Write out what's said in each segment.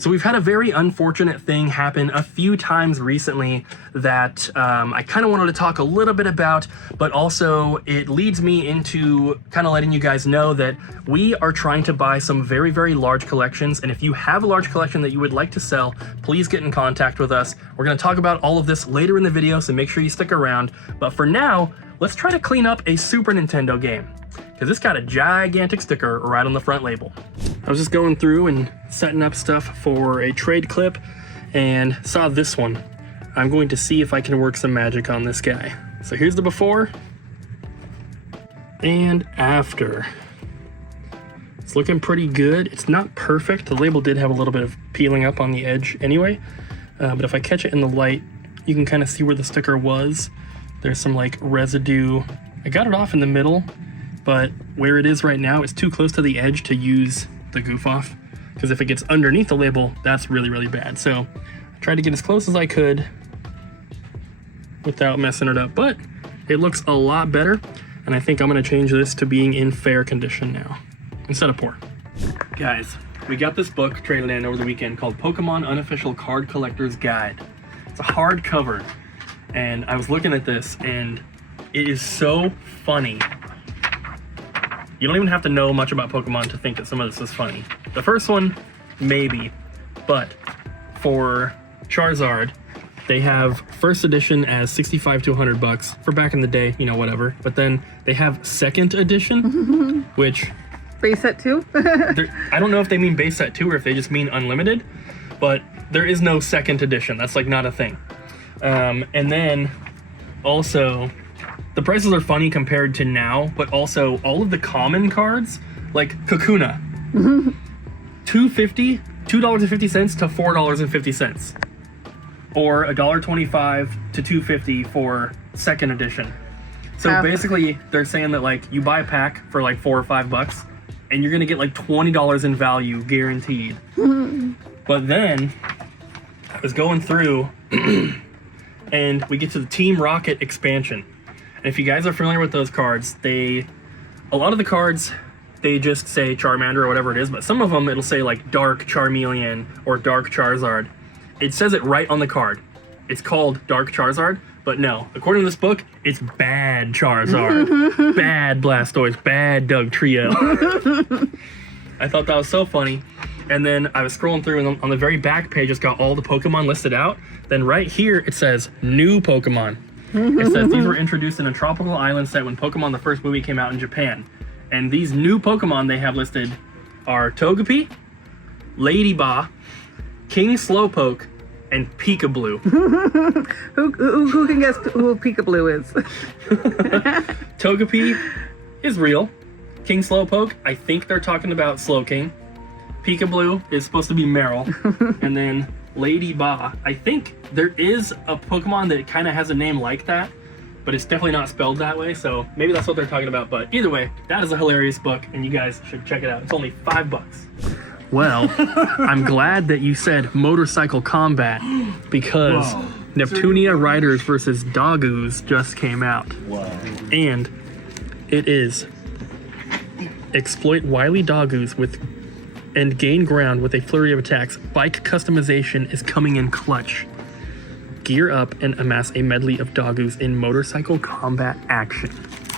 So we've had a very unfortunate thing happen a few times recently that I kind of wanted to talk a little bit about, but also it leads me into kind of letting you guys know that we are trying to buy some very, very large collections. And if you have a large collection that you would like to sell, please get in contact with us. We're going to talk about all of this later in the video, so make sure you stick around. But for now, let's try to clean up a Super Nintendo game, because it's got a gigantic sticker right on the front label. I was just going through and setting up stuff for a trade clip and saw this one. I'm going to see if I can work some magic on this guy. So here's the before and after. It's looking pretty good. It's not perfect. The label did have a little bit of peeling up on the edge anyway, but if I catch it in the light, you can kind of see where the sticker was. There's some like residue. I got it off in the middle, but where it is right now is too close to the edge to use the Goof Off, because if it gets underneath the label, that's really, really bad. So I tried to get as close as I could without messing it up, but it looks a lot better, and I think I'm gonna change this to being in fair condition now instead of poor. Guys, we got this book traded in over the weekend called Pokémon Unofficial Card Collector's Guide. It's a hardcover, and I was looking at this, and it is so funny. You don't even have to know much about Pokemon to think that some of this is funny. The first one, maybe, but for Charizard, they have first edition as 65 to 100 bucks for back in the day, you know, whatever. But then they have second edition, which... Base set 2? I don't know if they mean base set 2 or if they just mean unlimited, but there is no second edition. That's like not a thing. And then also... the prices are funny compared to now, but also all of the common cards, like Kakuna, $2.50 to $4.50, or $1.25 to $2.50 for second edition. So basically, they're saying that like you buy a pack for like $4 or $5, and you're gonna get like $20 in value guaranteed. But then I was going through, and we get to the Team Rocket expansion. And if you guys are familiar with those cards, a lot of the cards, they just say Charmander or whatever it is, but some of them it'll say like Dark Charmeleon or Dark Charizard. It says it right on the card. It's called Dark Charizard, but no, according to this book, it's bad Charizard, bad Blastoise, bad Dugtrio. I thought that was so funny. And then I was scrolling through, and on the very back page, it's got all the Pokemon listed out. Then right here, it says new Pokemon. It says these were introduced in a tropical island set when Pokemon the first movie came out in Japan. And these new Pokemon they have listed are Togepi, Ladybah, King Slowpoke, and Peekaboo. who can guess who Peekaboo is? Togepi is real. King Slowpoke, I think they're talking about Slowking. Peekaboo is supposed to be Meryl. And then Ladybah, I think there is a Pokemon that kind of has a name like that, but it's definitely not spelled that way, so maybe that's what they're talking about. But either way, that is a hilarious book, and you guys should check it out. It's only $5. Well, I'm glad that you said Motorcycle Combat, because Neptunia Riders versus Dogoos just came out. And it is exploit wily Dogoos and gain ground with a flurry of attacks. Bike customization is coming in clutch. Gear up and amass a medley of Dogoos in motorcycle combat action.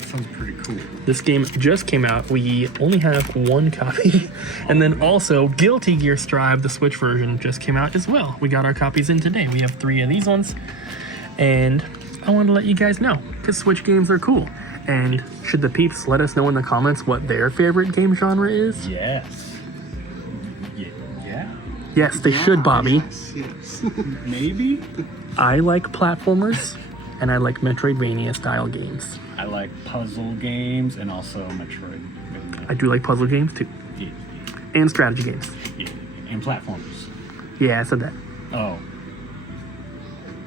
Sounds pretty cool. This game just came out. We only have one copy. And then also Guilty Gear Strive, the Switch version, just came out as well. We got our copies in today. We have 3 of these ones. And I wanted to let you guys know, because Switch games are cool. And should the peeps let us know in the comments what their favorite game genre is? Yes. Yes, they should, Bobby. Yes. Maybe? I like platformers, and I like Metroidvania style games. I like puzzle games and also Metroid. I do like puzzle games too. Yeah. And strategy games. Yeah. And platformers. Yeah, I said that. Oh.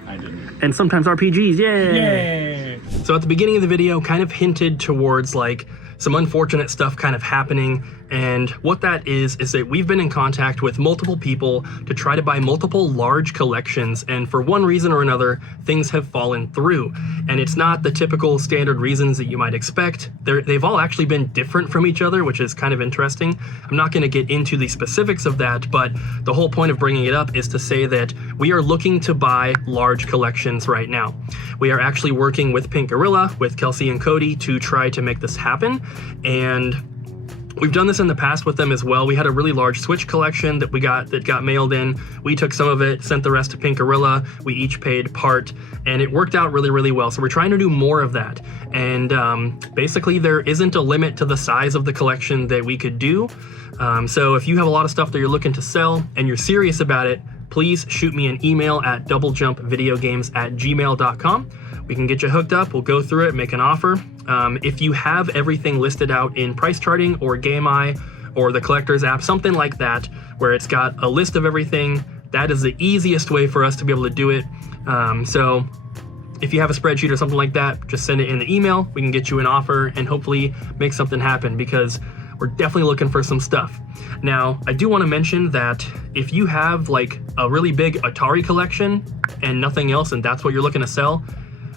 I didn't. And sometimes RPGs, yay! Yay! So at the beginning of the video, kind of hinted towards like some unfortunate stuff kind of happening, And what that is that we've been in contact with multiple people to try to buy multiple large collections, and for one reason or another, things have fallen through. And it's not the typical standard reasons that you might expect. They've all actually been different from each other, which is kind of interesting. I'm not going to get into the specifics of that, but the whole point of bringing it up is to say that we are looking to buy large collections right now. We are actually working with Pink Gorilla, with Kelsey and Cody, to try to make this happen. And we've done this in the past with them as well. We had a really large Switch collection that got mailed in. We took some of it, sent the rest to Pink Gorilla. We each paid part, and it worked out really, really well. So we're trying to do more of that. And basically, there isn't a limit to the size of the collection that we could do. So if you have a lot of stuff that you're looking to sell and you're serious about it, please shoot me an email at doublejumpvideogames@gmail.com. We can get you hooked up. We'll go through it, make an offer. If you have everything listed out in Price Charting or GameEye or the Collector's app, something like that, where it's got a list of everything, that is the easiest way for us to be able to do it. So if you have a spreadsheet or something like that, just send it in the email. We can get you an offer and hopefully make something happen, because we're definitely looking for some stuff. Now, I do want to mention that if you have like a really big Atari collection and nothing else, and that's what you're looking to sell,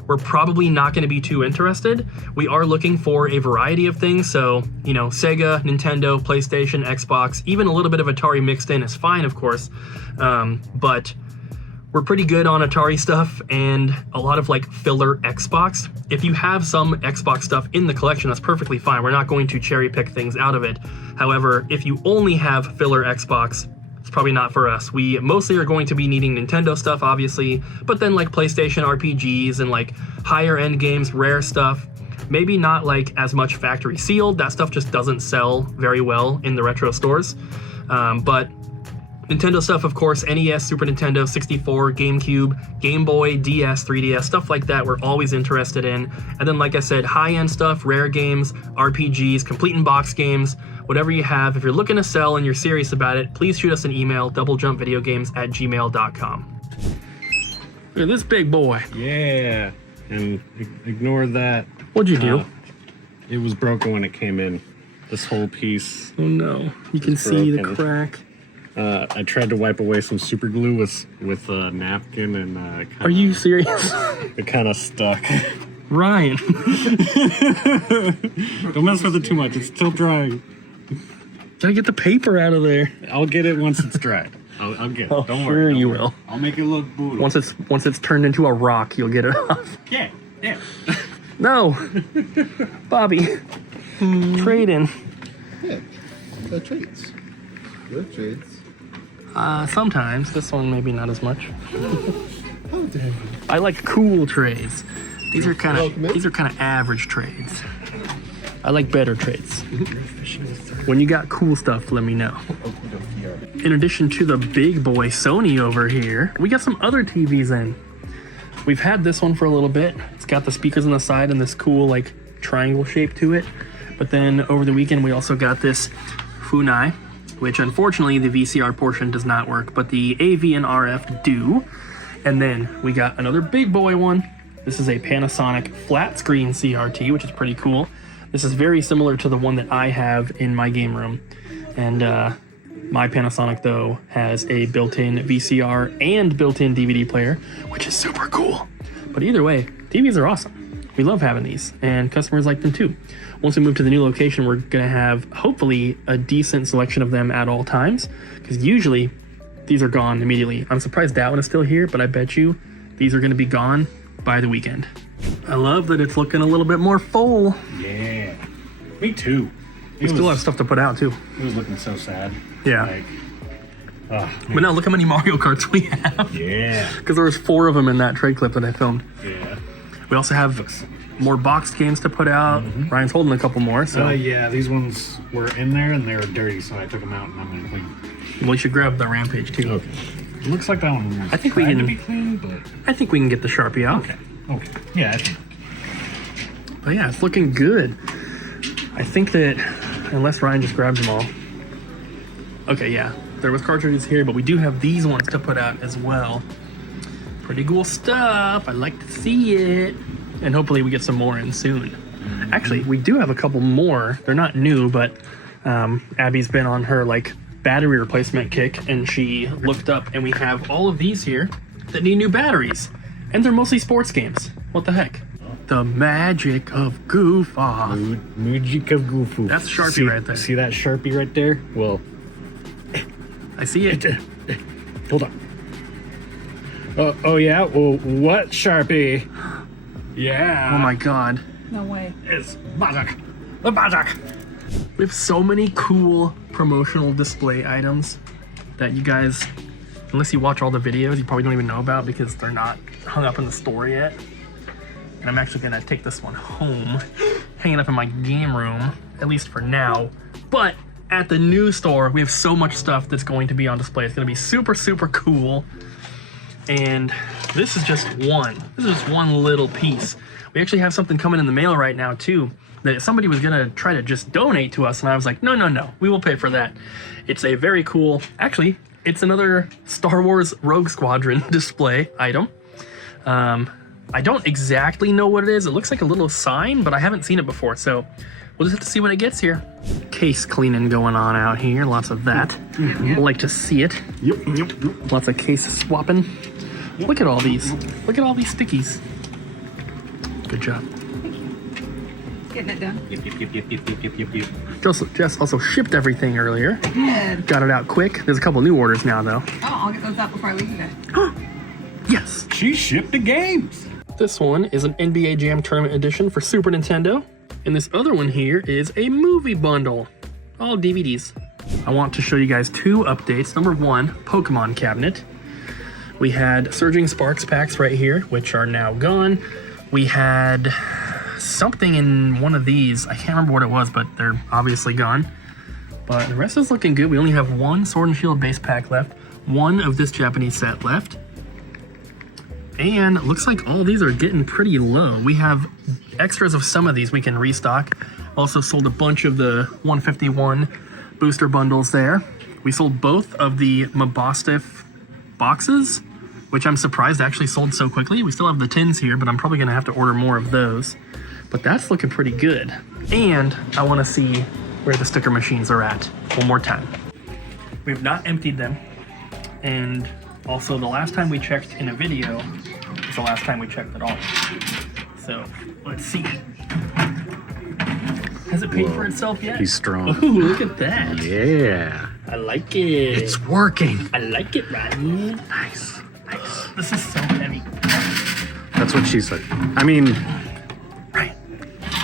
we're probably not going to be too interested. We are looking for a variety of things, so, you know, Sega, Nintendo, PlayStation, Xbox, even a little bit of Atari mixed in is fine, of course, but we're pretty good on Atari stuff and a lot of like filler Xbox. If you have some Xbox stuff in the collection, that's perfectly fine. We're not going to cherry pick things out of it. However, if you only have filler Xbox, it's probably not for us. We mostly are going to be needing Nintendo stuff, obviously, but then like PlayStation RPGs and like higher end games, rare stuff. Maybe not like as much factory sealed. That stuff just doesn't sell very well in the retro stores. But Nintendo stuff, of course, NES, Super Nintendo, 64, GameCube, Game Boy, DS, 3DS, stuff like that we're always interested in. And then, like I said, high-end stuff, rare games, RPGs, complete in-box games, whatever you have. If you're looking to sell and you're serious about it, please shoot us an email, doublejumpvideogames@gmail.com. Look at this big boy. Yeah, and ignore that. What'd you do? It was broken when it came in. This whole piece. Oh no, you can see the crack. I tried to wipe away some super glue with a napkin, and are you serious? It kind of stuck. Ryan. Don't mess with it too much. It's still dry. Gotta get the paper out of there. I'll get it once it's dried. I'll get it. Oh, Don't sure worry. You will. I'll make it look brutal. Once it's turned into a rock, you'll get it off. Yeah. No, Bobby. Trade in. Yeah, trades. Good trades. Sometimes. This one maybe not as much. How dare you? I like cool trades. These are kind of average trades. I like better trades. When you got cool stuff, let me know. In addition to the big boy Sony over here, we got some other TVs in. We've had this one for a little bit. It's got the speakers on the side and this cool like triangle shape to it. But then over the weekend, we also got this Funai, which unfortunately the VCR portion does not work, but the AV and RF do. And then we got another big boy one. This is a Panasonic flat screen CRT, which is pretty cool. This is very similar to the one that I have in my game room. And my Panasonic, though, has a built-in VCR and built-in DVD player, which is super cool. But either way, TVs are awesome. We love having these, and customers like them too. Once we move to the new location, we're gonna have, hopefully, a decent selection of them at all times, because usually these are gone immediately. I'm surprised that one is still here, but I bet you these are gonna be gone by the weekend. I love that it's looking a little bit more full. Yeah. Me too. We still have stuff to put out too. It was looking so sad. Yeah. But now look how many Mario Karts we have. Yeah. Because there was 4 of them in that trade clip that I filmed. Yeah. We also have more boxed games to put out. Ryan's holding a couple more, so. Yeah, these ones were in there and they were dirty, so I took them out and I'm gonna clean. Well, you should grab the Rampage too. Okay. It looks like that one. I think we can to be clean, but I think we can get the Sharpie out. Okay. Yeah, I think. But yeah, it's looking good. I think that unless Ryan just grabs them all. Okay, yeah. There was cartridges here, but we do have these ones to put out as well. Pretty cool stuff. I'd like to see it. And hopefully we get some more in soon. Actually, we do have a couple more. They're not new, but Abby's been on her like battery replacement kick, and she looked up, and we have all of these here that need new batteries, and they're mostly sports games. What the heck? The magic of Goof Off. Magic of Goof Off. That's Sharpie right there. See that Sharpie right there? Well, I see it. hold on. Oh yeah? Well, what Sharpie? Yeah. Oh my god. No way. It's magic. The magic. We have so many cool promotional display items that you guys, unless you watch all the videos, you probably don't even know about because they're not hung up in the store yet. And I'm actually gonna take this one home, hang it up in my game room, at least for now. But at the new store, we have so much stuff that's going to be on display. It's gonna be super, super cool. And this is just one. This is just one little piece. We actually have something coming in the mail right now too, that somebody was gonna try to just donate to us, and I was like, no, we will pay for that. It's a very cool, actually, it's another Star Wars Rogue Squadron display item. I don't exactly know what it is. It looks like a little sign, but I haven't seen it before, so we'll just have to see when it gets here. Case cleaning going on out here, lots of that. I like to see it. Yep. Lots of case swapping. Look at all these. Look at all these stickies. Good job. Getting it done. Jess also shipped everything earlier. Good. Got it out quick. There's a couple new orders now, though. Oh, I'll get those out before I leave you guys. Yes. She shipped the games. This one is an NBA Jam Tournament Edition for Super Nintendo. And this other one here is a movie bundle. All DVDs. I want to show you guys two updates. Number one, Pokémon cabinet. We had Surging Sparks packs right here, which are now gone. We had something in one of these. I can't remember what it was, but they're obviously gone. But the rest is looking good. We only have one Sword and Shield base pack left, one of this Japanese set left. And it looks like all these are getting pretty low. We have extras of some of these we can restock. Also sold a bunch of the 151 booster bundles there. We sold both of the Mabosstiff boxes, which I'm surprised actually sold so quickly. We still have the tins here, but I'm probably gonna have to order more of those. But that's looking pretty good. And I wanna see where the sticker machines are at one more time. We've not emptied them. And also the last time we checked in a video was the last time we checked at all. So let's see. Has it paid for itself yet? He's strong. Ooh, look at that. Yeah. I like it. It's working. I like it, Ryan. Nice. This is so heavy. That's what she said. I mean, Right.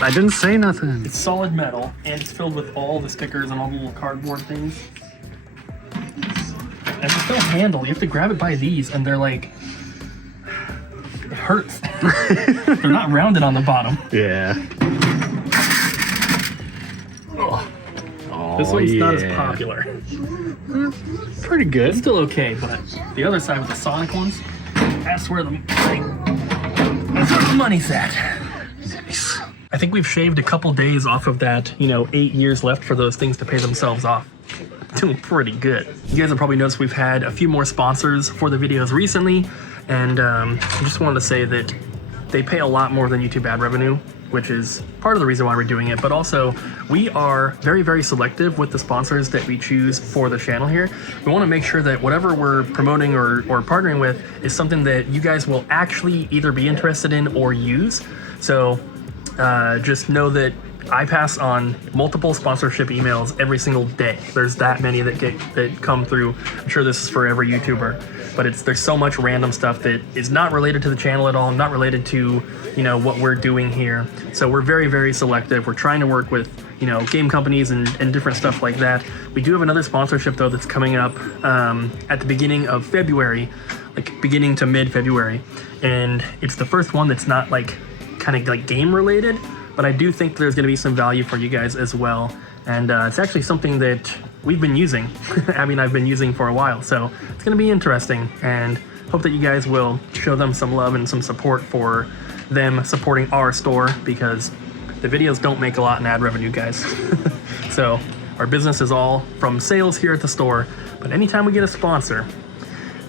I didn't say nothing. It's solid metal, and it's filled with all the stickers and all the little cardboard things. And there's no handle. You have to grab it by these, and they're like, it hurts. They're not rounded on the bottom. Yeah. This one's not as popular. Pretty good. It's still okay, but the other side with the Sonic ones, that's where the money's at. Nice. I think we've shaved a couple days off of that, 8 years left for those things to pay themselves off. Doing pretty good. You guys have probably noticed we've had a few more sponsors for the videos recently, and I just wanted to say that they pay a lot more than YouTube ad revenue, which is part of the reason why we're doing it, but also we are very, very selective with the sponsors that we choose for the channel here. We want to make sure that whatever we're promoting or partnering with is something that you guys will actually either be interested in or use. So just know that I pass on multiple sponsorship emails every single day. There's that many that come through. I'm sure this is for every YouTuber, but there's so much random stuff that is not related to the channel at all, not related to what we're doing here. So we're very, very selective. We're trying to work with game companies and different stuff like that. We do have another sponsorship though that's coming up at the beginning of February, like beginning to mid-February, and it's the first one that's not kind of game related. But I do think there's going to be some value for you guys as well. And it's actually something that we've been using. I've been using for a while. So it's going to be interesting. And hope that you guys will show them some love and some support for them supporting our store, because the videos don't make a lot in ad revenue, guys. So our business is all from sales here at the store. But anytime we get a sponsor,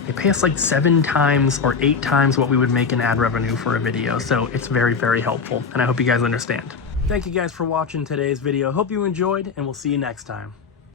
they pay us like 7 times or 8 times what we would make in ad revenue for a video. So it's very, very helpful. And I hope you guys understand. Thank you guys for watching today's video. Hope you enjoyed, and we'll see you next time.